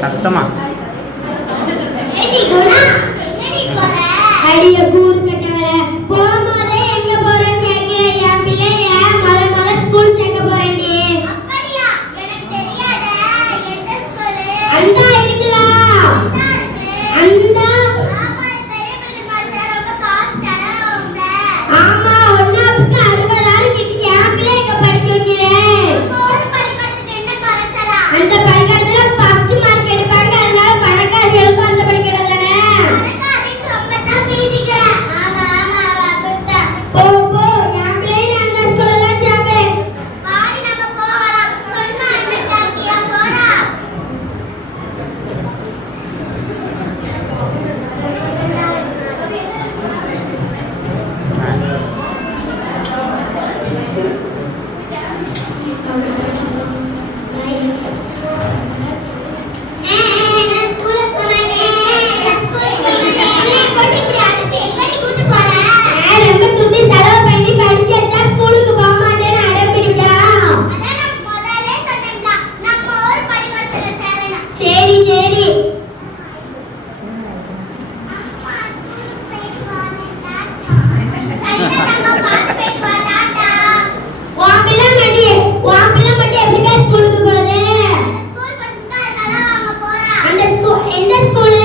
சத்தமாக school